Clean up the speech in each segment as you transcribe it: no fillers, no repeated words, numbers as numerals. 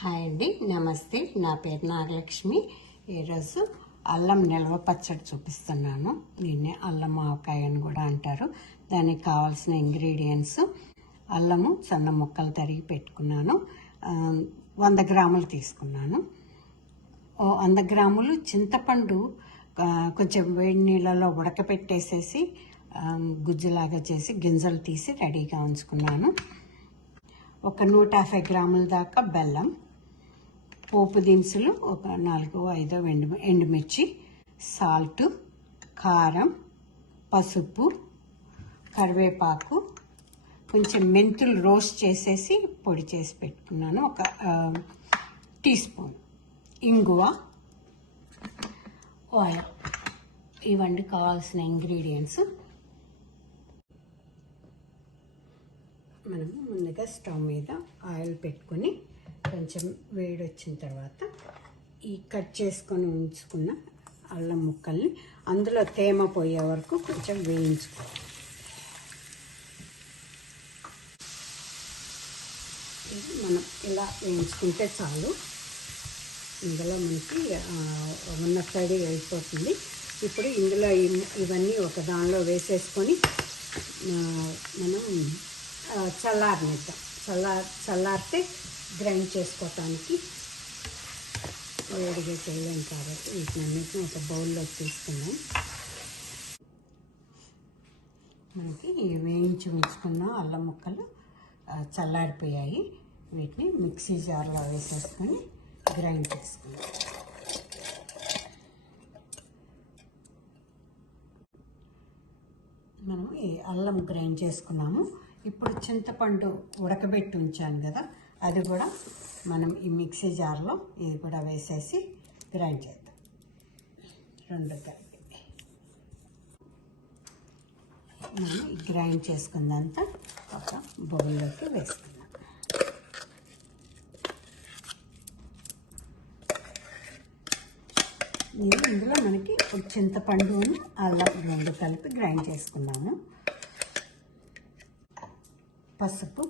Hi అండి, నమస్తే. నా పేరు నాగలక్ష్మి. ఈరోజు అల్లం నిల్వ పచ్చడి చూపిస్తున్నాను. దీన్ని అల్లం ఆవకాయ అని కూడా అంటారు. దానికి కావాల్సిన ఇంగ్రీడియంట్స్: అల్లము సన్న ముక్కలు తరిగి పెట్టుకున్నాను, 100 గ్రాములు తీసుకున్నాను. 100 గ్రాములు చింతపండు కొంచెం వేడి నీళ్ళలో ఉడకపెట్టేసేసి గుజ్జులాగా చేసి గింజలు తీసి రెడీగా ఉంచుకున్నాను. ఒక 150 గ్రాముల దాకా బెల్లం, పోపు దినుసులు ఒక 4-5 ఎండుమిర్చి, సాల్ట్, కారం, పసుపు, కరివేపాకు, కొంచెం మెంతులు రోస్ట్ చేసేసి పొడి చేసి పెట్టుకున్నాను, ఒక టీ స్పూన్ ఇంగువ, ఆయిల్. ఇవన్నీ కావాల్సిన ఇంగ్రీడియంట్స్. మనం ముందుగా స్టవ్ మీద ఆయిల్ పెట్టుకొని కొంచెం వేడి వచ్చిన తర్వాత ఈ కట్ చేసుకొని ఉంచుకున్న అల్లం ముక్కల్ని అందులో తేమ పోయే వరకు కొంచెం వేయించుకోవాలి. మనం ఇలా వేయించుకుంటే చాలు. ఇందులో మనకి ఉన్న తడి అయిపోతుంది. ఇప్పుడు ఇందులో ఇవన్నీ ఒక దానిలో వేసేసుకొని మనం చల్లారనిద్దాం. చల్లారితే గ్రైండ్ చేసుకోవటానికి వేడిగా చేయలేం కాబట్టి వీటినన్నిటిని ఒక బౌల్లో తీసుకుందాం. మనకి వేయించి ఉంచుకున్న అల్లం ముక్కలు చల్లారిపోయాయి. వీటిని మిక్సీ జార్లో వేసేసుకొని గ్రైండ్ చేసుకుందాం. మనం ఈ అల్లం గ్రైండ్ చేసుకున్నాము. ఇప్పుడు చింతపండు ఉడకబెట్టి ఉంచాను కదా, అది కూడా మనం ఈ మిక్సీ జార్లో ఇది కూడా వేసేసి గ్రైండ్ చేద్దాం. రెండు కలిపి మనం గ్రైండ్ చేసుకుందంతా ఒక బౌల్లోకి వేసుకుందాం. ఇందులో మనకి చింతపండు అల్లం రెండు కలిపి గ్రైండ్ చేసుకున్నాము. పసుపు,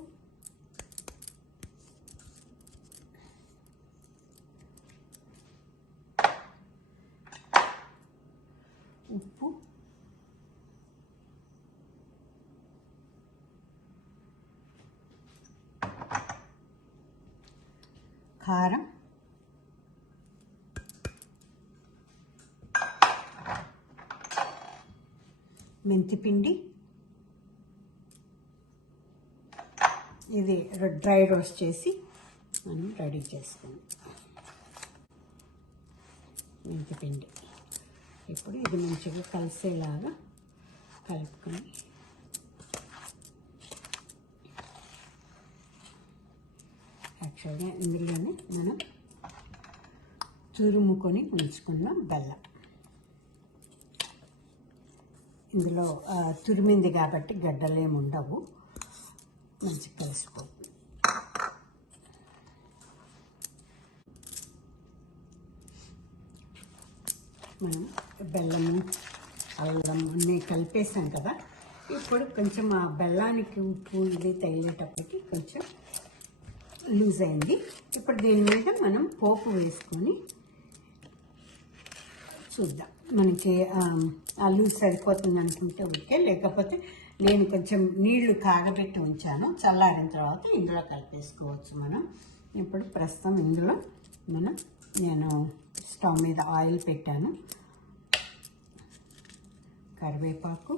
ఉప్పు, కారం, మెంతిపిండి, ఇది డ్రై రోస్ట్ చేసి మనం రెడీ చేసుకుందాం. మెంతిపిండి ఇప్పుడు ఇది మంచిగా కలిసేలాగా కలుపుకొని యాక్చువల్గా ఇందులోనే మనం తురుముకొని ఉంచుకున్న బెల్లం ఇందులో తురిమింది కాబట్టి గడ్డలేమి ఉండవు, మంచిగా కలిసిపోతుంది. మనం బెల్లము అల్లం అన్నీ కలిపేసాం కదా, ఇప్పుడు కొంచెం ఆ బెల్లానికి ఉప్పు ఇది తగిలేటప్పటికి కొంచెం లూజ్ అయింది. ఇప్పుడు దీని మీద మనం పోపు వేసుకొని చూద్దాం. మనకి ఆ లూజ్ సరిపోతుంది అనుకుంటే ఓకే, లేకపోతే నేను కొంచెం నీళ్లు కాగబెట్టి ఉంచాను, చల్లారిన తర్వాత ఇందులో కలిపేసుకోవచ్చు మనం. ఇప్పుడు ప్రస్తుతం ఇందులో నేను స్టవ్ మీద ఆయిల్ పెట్టాను. కరివేపాకు,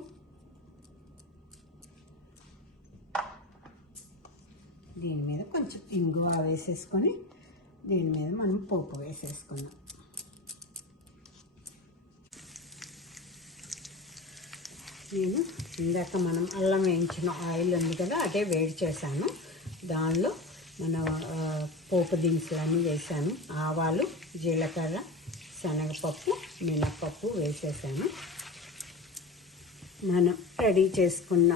దీని మీద కొంచెం ఇంగువ వేసేసుకొని దీని మీద మనం పోపు వేసేసుకున్నాం. నేను ఇందాక మనం అల్లం వేయించిన ఆయిల్ ఉంది కదా, అదే వేడి చేశాను. దానిలో మన పోపు దినుసులన్నీ వేసాను. ఆవాలు, జీలకర్ర, శనగపప్పు, మినప్పప్పు వేసేసాను. మనం రెడీ చేసుకున్న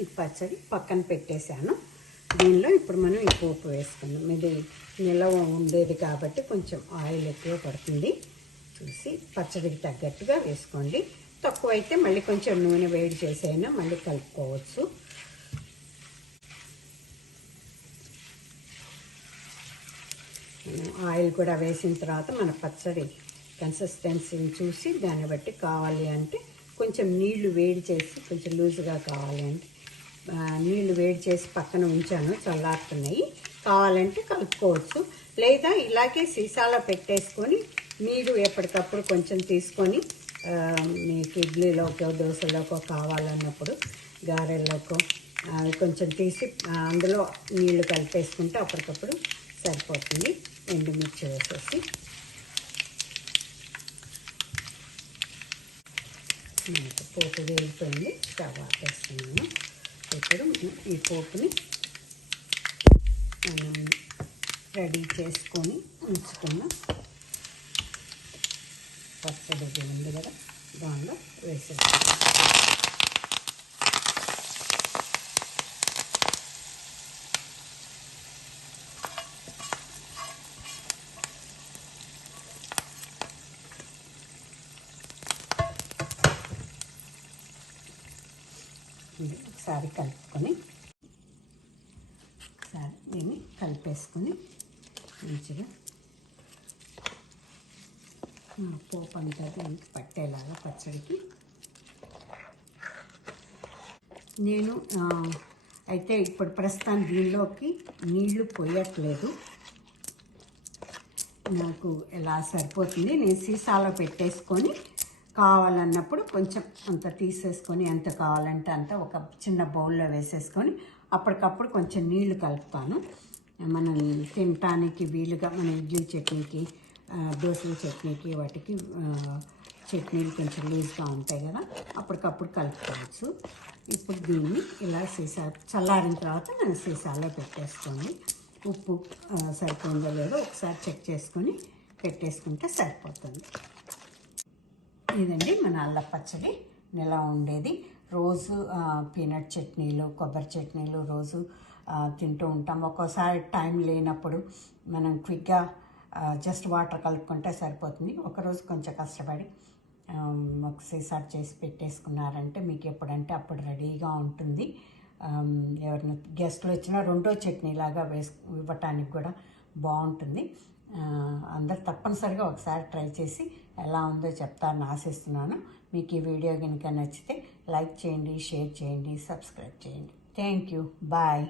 ఈ పచ్చడి పక్కన పెట్టేశాను. దీనిలో ఇప్పుడు మనం ఈ పోపు వేసుకున్నాం. ఇది నిలవ ఉండేది కాబట్టి కొంచెం ఆయిల్ ఎక్కువ పడుతుంది, చూసి పచ్చడికి తగ్గట్టుగా వేసుకోండి. తక్కువైతే మళ్ళీ కొంచెం నూనె వేడి చేసైనా మళ్ళీ కలుపుకోవచ్చు. ఆయిల్ కూడా వేసిన తర్వాత మన పచ్చడి కన్సిస్టెన్సీని చూసి దాన్ని బట్టి కావాలి అంటే కొంచెం నీళ్లు వేడి చేసి, కొంచెం లూజ్గా కావాలి అంటే నీళ్లు వేడి చేసి పక్కన ఉంచాను, చల్లారుతున్నాయి. కావాలంటే కలుపుకోవచ్చు, లేదా ఇలాగే సీసాలో పెట్టేసుకొని మీరు ఎప్పటికప్పుడు కొంచెం తీసుకొని మీకు ఇడ్లీలోకో దోశలోకో కావాలన్నప్పుడు గారెల్లోకో కొంచెం తీసి అందులో నీళ్లు కలిపేసుకుంటే అప్పటికప్పుడు సరిపోతుంది. ఎండుమిర్చి వేసేసి మనకు పోపు వేగిపోయింది, స్టవ్ ఆపేస్తున్నాను. ఇప్పుడు ఈ పోపుని మనం రెడీ చేసుకొని ఉంచుకున్న పచ్చడి ఉంది కదా, దానిలో వేసేస్తాను. ఒకసారి కలుపుకొని ఒకసారి దీన్ని కలిపేసుకొని మంచిగా పోపు అంతా దీనికి పట్టేలాగా పచ్చడికి. నేను అయితే ఇప్పుడు ప్రస్తుతం దీనిలోకి నీళ్లు పోయట్లేదు, నాకు ఎలా సరిపోతుంది. నేను సీసాలో పెట్టేసుకొని కావాలన్నప్పుడు కొంచెం అంత తీసేసుకొని ఎంత కావాలంటే అంత ఒక చిన్న బౌల్లో వేసేసుకొని అప్పటికప్పుడు కొంచెం నీళ్లు కలుపుతాను. మనం తినటానికి వీలుగా మన ఇడ్లీ చట్నీకి, దోశల చట్నీకి వాటికి చట్నీలు కొంచెం లూజ్గా ఉంటాయి కదా, అప్పటికప్పుడు కలుపుకోవచ్చు. ఇప్పుడు దీన్ని ఇలా సీసా చల్లారిన తర్వాత మనం సీసాలో పెట్టేసుకోండి. ఉప్పు సరిపోయిందో లేదో ఒకసారి చెక్ చేసుకొని పెట్టేసుకుంటే సరిపోతుంది. ఇదండి మన అల్లం పచ్చడి. నిల్వ ఉండేది. రోజు పీనట్ చట్నీలు, కొబ్బరి చట్నీలు రోజు తింటూ ఉంటాం. ఒక్కోసారి టైం లేనప్పుడు మనం క్విక్గా జస్ట్ వాటర్ కలుపుకుంటే సరిపోతుంది. ఒకరోజు కొంచెం కష్టపడి ఒక సీసాట్ చేసి పెట్టేసుకున్నారంటే మీకు ఎప్పుడంటే అప్పుడు రెడీగా ఉంటుంది. ఎవరైనా గెస్ట్లు వచ్చినా రెండో చట్నీ లాగా ఇవ్వటానికి కూడా బాగుంటుంది. అందరు తప్పనిసరిగా ఒకసారి ట్రై చేసి ఎలా ఉందో చెప్తారని ఆశిస్తున్నాను. మీకు ఈ వీడియో కనుక నచ్చితే లైక్ చేయండి, షేర్ చేయండి, సబ్స్క్రైబ్ చేయండి. Thank you. బాయ్.